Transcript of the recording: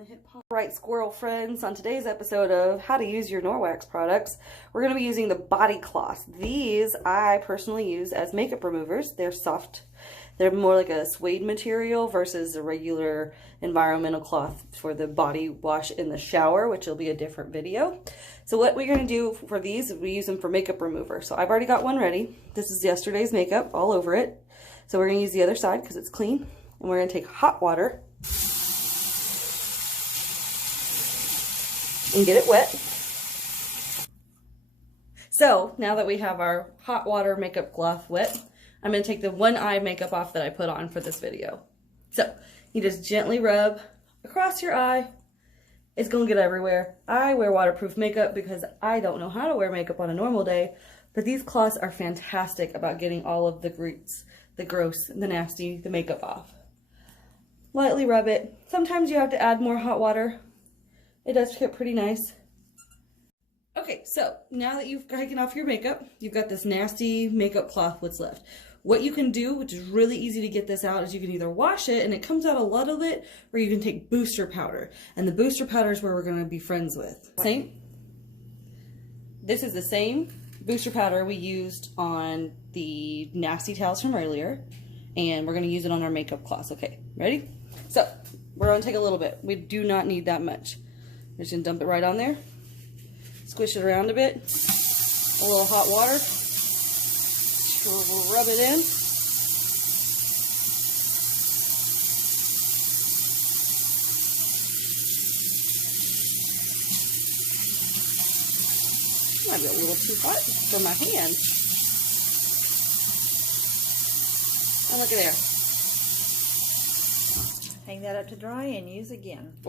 the hip hop. Right, squirrel friends, on today's episode of how to use your Norwex products, we're going to be using the body cloths. These I personally use as makeup removers. They're soft. They're more like a suede material versus a regular environmental cloth for the body wash in the shower, which will be a different video. So what we're going to do for these is we use them for makeup remover. So I've already got one ready. This is yesterday's makeup all over it. So we're going to use the other side because it's clean. And we're going to take hot water and get it wet. So now that we have our hot water makeup cloth wet, I'm going to take the one eye makeup off that I put on for this video. So you just gently rub across your eye. It's going to get everywhere. I wear waterproof makeup because I don't know how to wear makeup on a normal day, but these cloths are fantastic about getting all of the grease, the gross, the nasty, the makeup off. Lightly rub it. Sometimes you have to add more hot water. It does get pretty nice. Okay, so now that you've taken off your makeup, you've got this nasty makeup cloth what's left. What you can do, which is really easy to get this out, is you can either wash it and it comes out a little bit, or you can take booster powder. And the booster powder is where we're going to be friends with. This is the same booster powder we used on the nasty towels from earlier. And we're going to use it on our makeup cloths. Okay, ready? So, we're going to take a little bit. We do not need that much. We're just going to dump it right on there. Squish it around a bit. A little hot water. Rub it in. Might be a little too hot for my hand. And look at there. Hang that up to dry and use again.